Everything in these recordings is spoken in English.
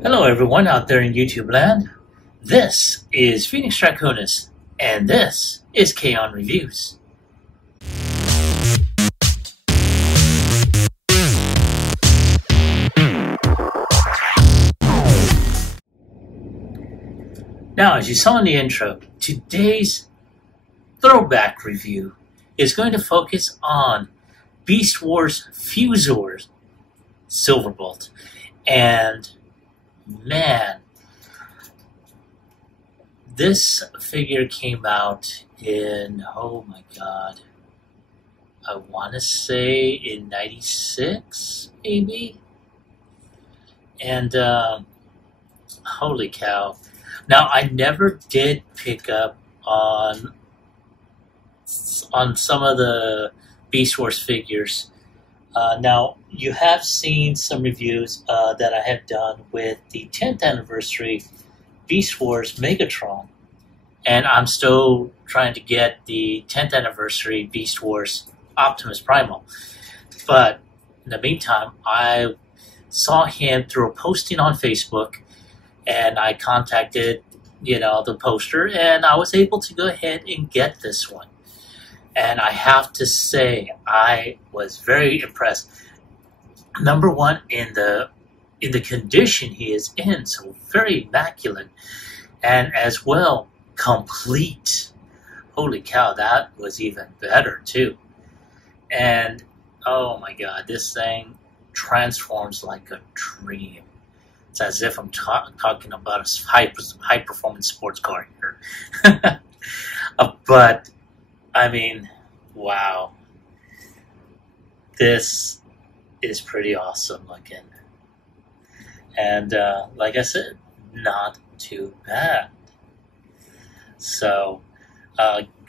Hello everyone out there in YouTube land. This is Phoenix Draconis, and this is Kaon Reviews. Now, as you saw in the intro, today's throwback review is going to focus on Beast Wars Fuzors Silverbolt. And man, this figure came out in, oh my god, I want to say in 96, maybe? And holy cow. Now, I never did pick up on some of the Beast Wars figures. Now, you have seen some reviews that I have done with the 10th anniversary Beast Wars Megatron, and I'm still trying to get the 10th anniversary Beast Wars Optimus Primal. But in the meantime, I saw him through a posting on Facebook, and I contacted, the poster, and I was able to go ahead and get this one. And I have to say, I was very impressed. Number one, in the condition he is in, so very immaculate, and as well complete. Holy cow, that was even better too. And oh my god, this thing transforms like a dream. It's as if I'm talking about a high performance sports car here. But I mean, wow. This is pretty awesome looking. And like I said, not too bad. So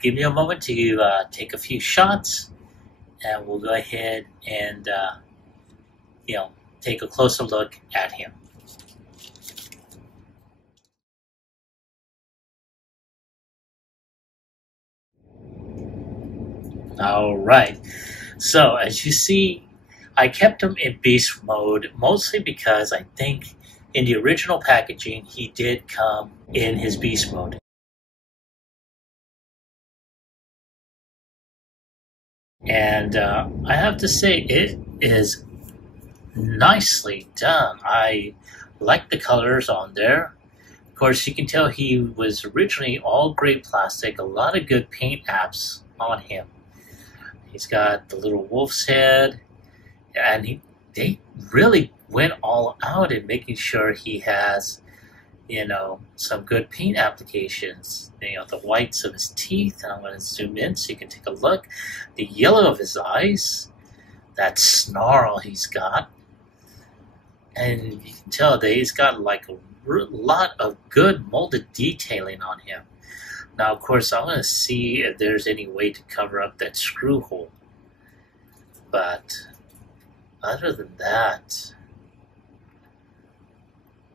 give me a moment to take a few shots, and we'll go ahead and take a closer look at him. Alright, so as you see, I kept him in beast mode mostly because I think in the original packaging he did come in his beast mode. And I have to say, it is nicely done. I like the colors on there. Of course, you can tell he was originally all gray plastic, a lot of good paint apps on him. He's got the little wolf's head, and they really went all out in making sure he has, some good paint applications. The whites of his teeth, and I'm going to zoom in so you can take a look. The yellow of his eyes, that snarl he's got, and you can tell that he's got like a lot of good molded detailing on him. Now, of course, I'm going to see if there's any way to cover up that screw hole. But other than that,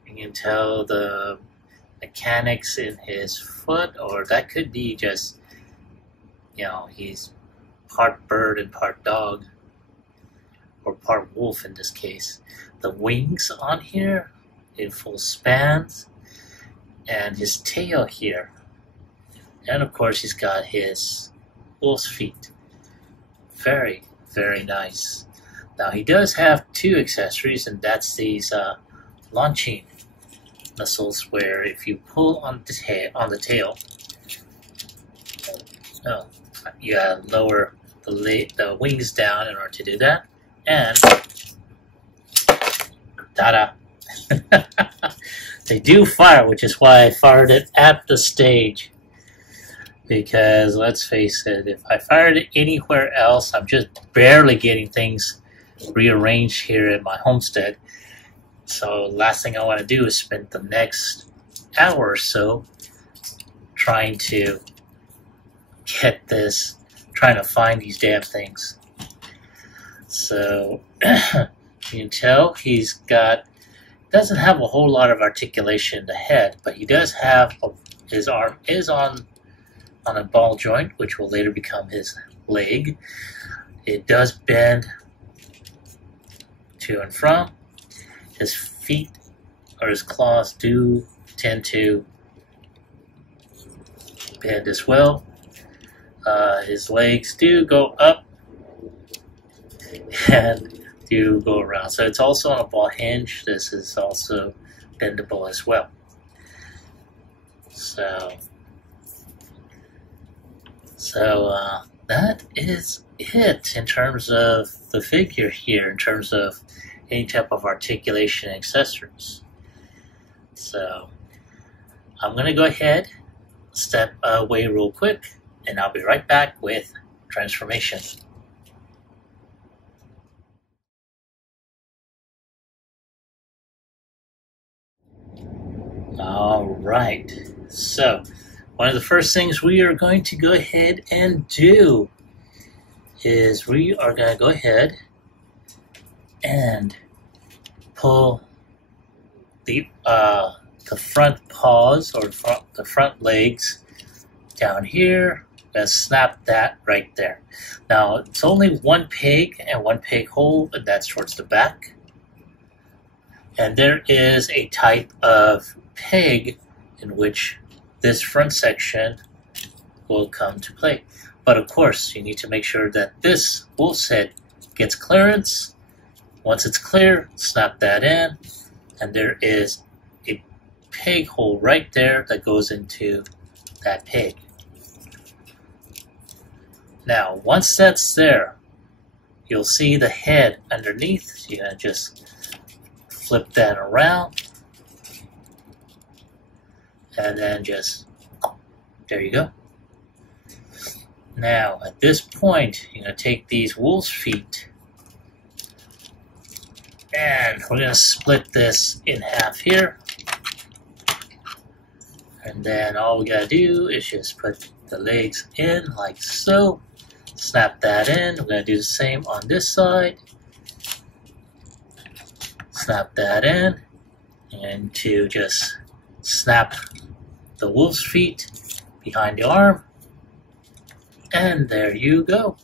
you can tell the mechanics in his foot, or that could be just, he's part bird and part dog, or part wolf in this case. The wings on here in full spans, and his tail here. And of course, he's got his wolf's feet. Very, very nice. Now, he does have two accessories, and that's these launching missiles, where if you pull on the tail, you gotta lower the wings down in order to do that. And ta-da! They do fire, which is why I fired it at the stage. Because, let's face it, if I fired it anywhere else, I'm just barely getting things rearranged here at my homestead. So, last thing I want to do is spend the next hour or so trying to find these damn things. So, you can tell doesn't have a whole lot of articulation in the head, but he does have, his arm is on a ball joint, which will later become his leg. It does bend to and from. His feet or his claws do tend to bend as well. His legs do go up and do go around. So it's also on a ball hinge. This is also bendable as well. So that is it in terms of the figure here, in terms of any type of articulation accessories. So I'm going to go ahead, step away real quick, and I'll be right back with transformation. Alright, so one of the first things we are going to go ahead and do is we are going to go ahead and pull the front paws or the front legs down here and snap that right there. Now it's only one peg and one peg hole, and that's towards the back. And there is a type of peg in which this front section will come to play. But of course, you need to make sure that this wool set gets clearance. Once it's clear, snap that in, and there is a peg hole right there that goes into that peg. Now, once that's there, you'll see the head underneath. So you're going to just flip that around, and then just, there you go. Now, at this point, you're going to take these wolf's feet, and we're going to split this in half here. And then all we got to do is just put the legs in like so. Snap that in. We're going to do the same on this side. Snap that in. And to just snap the wolf's feet behind the arm. And there you go.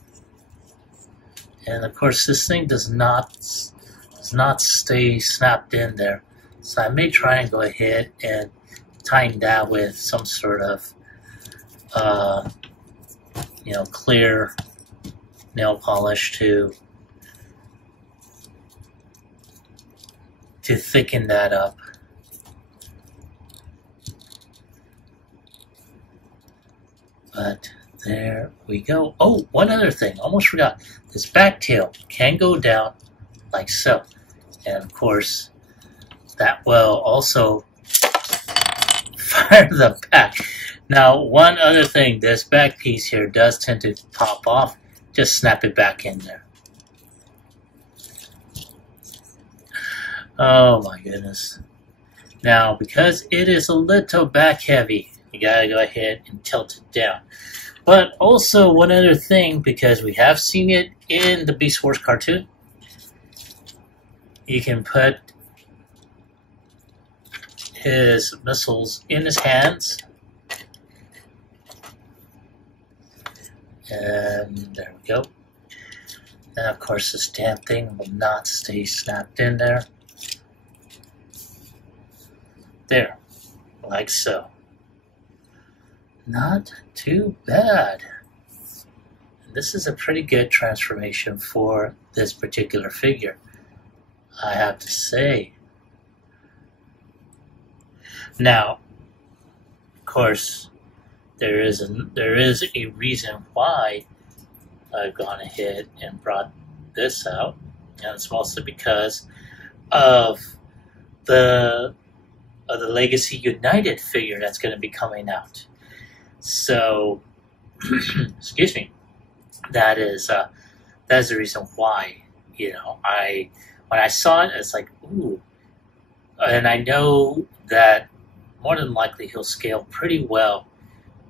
And of course this thing does not stay snapped in there. So I may try and go ahead and tighten that with some sort of clear nail polish to thicken that up. But there we go. Oh, one other thing, almost forgot. This back tail can go down like so. And of course, that will also fire the back. Now, one other thing, this back piece here does tend to pop off. Just snap it back in there. Oh my goodness. Now, because it is a little back heavy, you gotta go ahead and tilt it down. But also one other thing, because we have seen it in the Beast Wars cartoon, you can put his missiles in his hands. And there we go. And of course this damn thing will not stay snapped in there. There, like so. Not too bad. This is a pretty good transformation for this particular figure, I have to say. Now, of course, there is a reason why I've gone ahead and brought this out, and it's mostly because of the Legacy United figure that's going to be coming out. So, excuse me, that is the reason why. When I saw it, it's like, ooh, and I know that more than likely he'll scale pretty well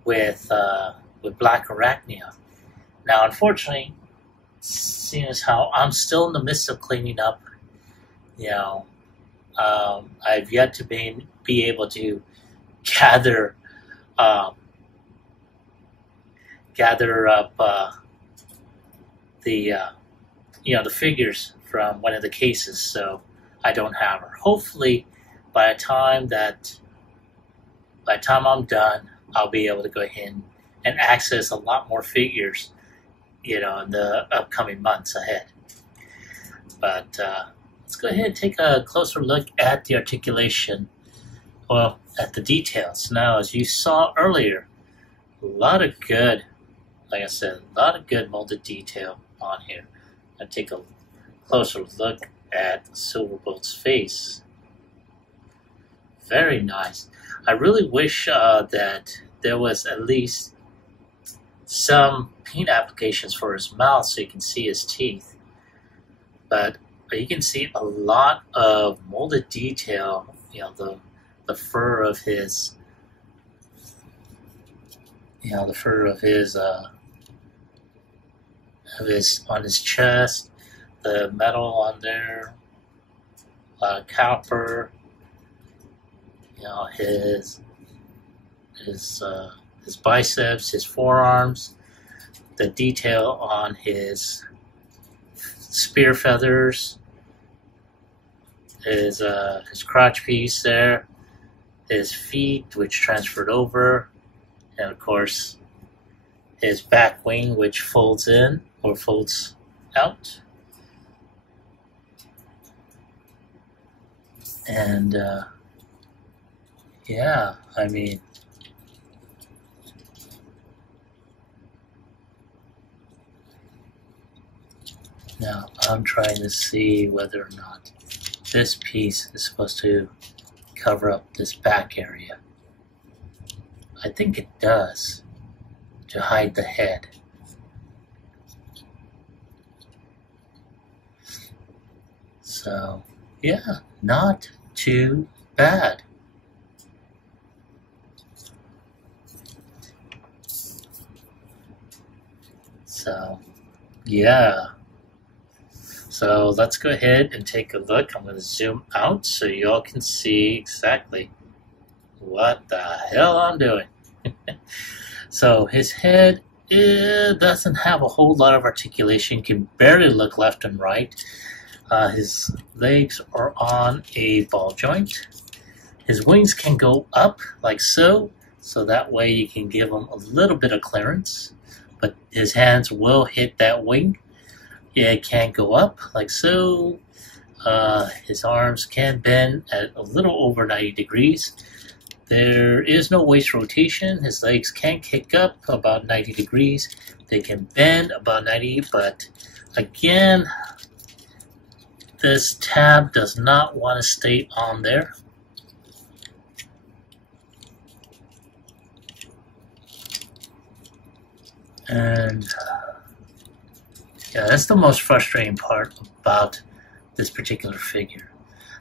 with Black Arachnia. Now, unfortunately, seeing as how I'm still in the midst of cleaning up, I've yet to be able to gather up the figures from one of the cases, so I don't have her. Hopefully, by the time I'm done, I'll be able to go ahead and access a lot more figures, in the upcoming months ahead. But let's go ahead and take a closer look at the articulation, well, at the details. Now, as you saw earlier, a lot of good, like I said, a lot of good molded detail on here. I'll take a closer look at Silverbolt's face. Very nice. I really wish that there was at least some paint applications for his mouth so you can see his teeth. But you can see a lot of molded detail, the fur of his, the fur of his on his chest, the metal on there, copper, his biceps, his forearms, the detail on his spear feathers, his crotch piece there, his feet, which transferred over, and of course his back wing, which folds in or folds out. And yeah, I mean, now I'm trying to see whether or not this piece is supposed to cover up this back area. I think it does, to hide the head. So, yeah, not too bad. So, yeah. So let's go ahead and take a look. I'm going to zoom out so you all can see exactly what the hell I'm doing. So his head doesn't have a whole lot of articulation. You can barely look left and right. His legs are on a ball joint. His wings can go up like so that way you can give him a little bit of clearance. But his hands will hit that wing. It can go up like so. His arms can bend at a little over 90 degrees. There is no waist rotation. His legs can kick up about 90 degrees. They can bend about 90, but again, this tab does not want to stay on there. And yeah, that's the most frustrating part about this particular figure.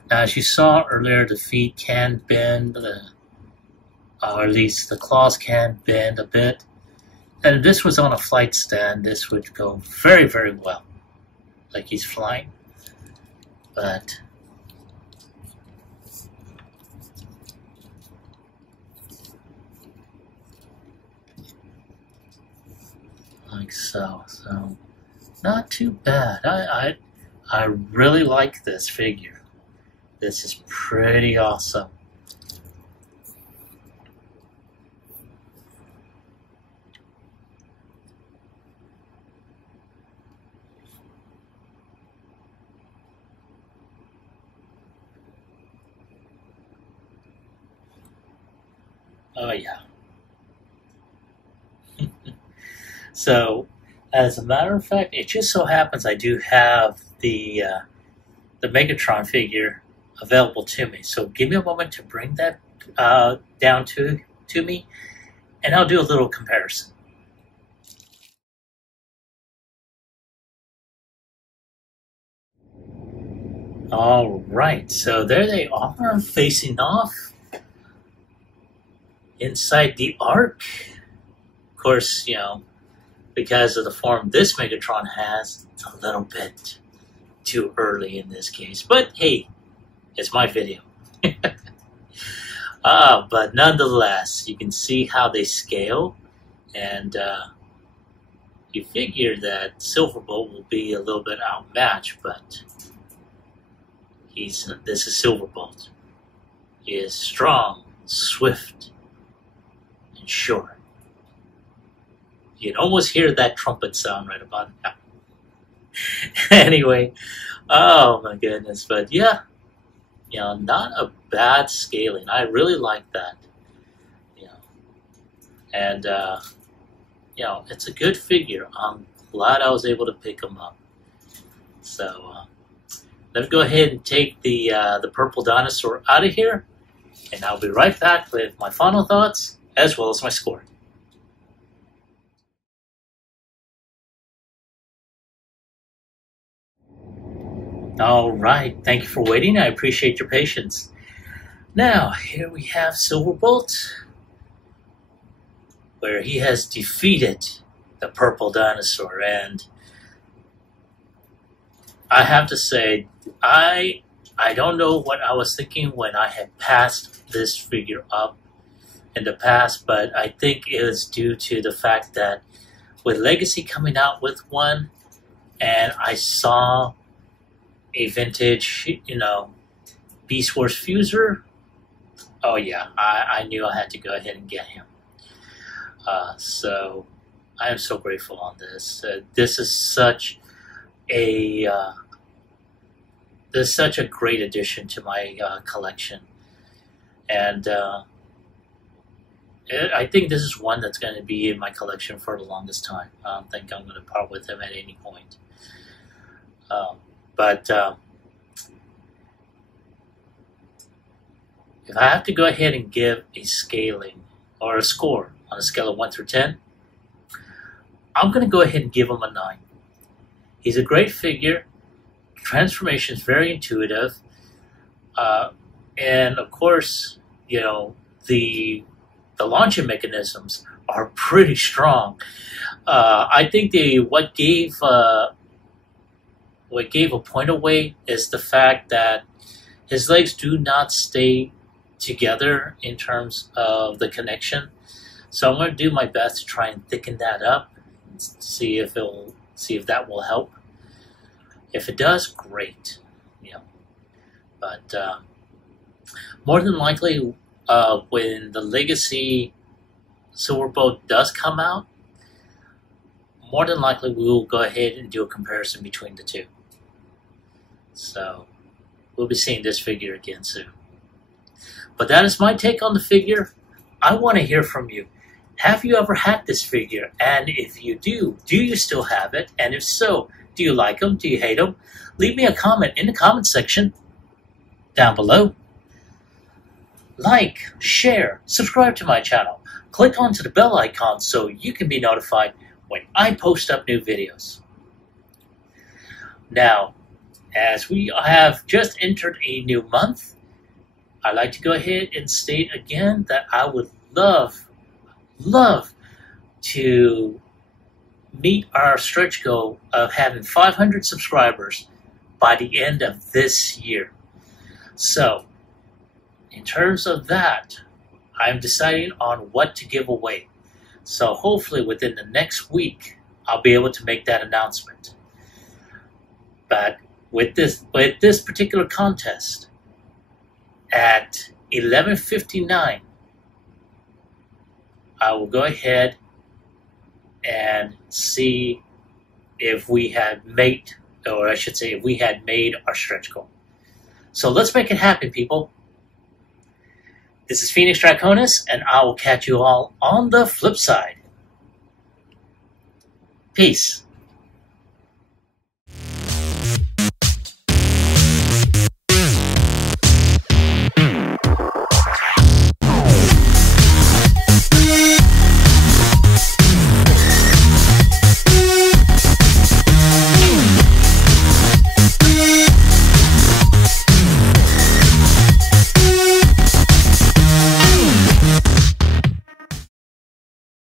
Now, as you saw earlier, the feet can bend, or at least the claws can bend a bit. And if this was on a flight stand, this would go very, very well, like he's flying. But like so. So not too bad. I really like this figure. This is pretty awesome. Oh yeah. So, as a matter of fact, it just so happens I do have the Megatron figure available to me. So give me a moment to bring that down to me, and I'll do a little comparison. All right, so there they are facing off inside the Ark. Of course, because of the form this Megatron has, it's a little bit too early in this case. But hey, it's my video. But nonetheless, you can see how they scale, and you figure that Silverbolt will be a little bit outmatched, but this is Silverbolt. is strong, swift, and sure. You can almost hear that trumpet sound right about now. Anyway, oh my goodness, but yeah, not a bad scaling. I really like that. And it's a good figure. I'm glad I was able to pick him up. So let me go ahead and take the purple dinosaur out of here, and I'll be right back with my final thoughts as well as my score. All right, thank you for waiting. I appreciate your patience. Now, here we have Silverbolt, where he has defeated the purple dinosaur. And I have to say, I don't know what I was thinking when I had passed this figure up in the past, but I think it was due to the fact that with Legacy coming out with one, and I saw a vintage, Beast Wars Fuzor, oh yeah, I knew I had to go ahead and get him. So I am so grateful on this. This is such a great addition to my collection, and I think this is one that's going to be in my collection for the longest time. I don't think I'm going to part with him at any point. But if I have to go ahead and give a scaling or a score on a scale of 1 through 10, I'm going to go ahead and give him a 9. He's a great figure. Transformation is very intuitive. And of course, the launching mechanisms are pretty strong. I think what gave a point away is the fact that his legs do not stay together in terms of the connection. So I'm going to do my best to try and thicken that up and see if that will help. If it does, great. But more than likely, when the Legacy Silverbolt does come out, more than likely we will go ahead and do a comparison between the two. So we'll be seeing this figure again soon. But that is my take on the figure. I want to hear from you. Have you ever had this figure? And if you do you still have it? And if so, do you like him? Do you hate him? Leave me a comment in the comment section down below. Like, share, subscribe to my channel. Click onto the bell icon so you can be notified when I post up new videos. Now, as we have just entered a new month, I'd like to go ahead and state again that I would love to meet our stretch goal of having 500 subscribers by the end of this year. So, in terms of that, I'm deciding on what to give away. So hopefully within the next week, I'll be able to make that announcement. But with this particular contest, at 11:59, I will go ahead and see if we had made, or I should say, if we had made our stretch goal. So let's make it happen, people. This is Phoenix Draconis, and I will catch you all on the flip side. Peace.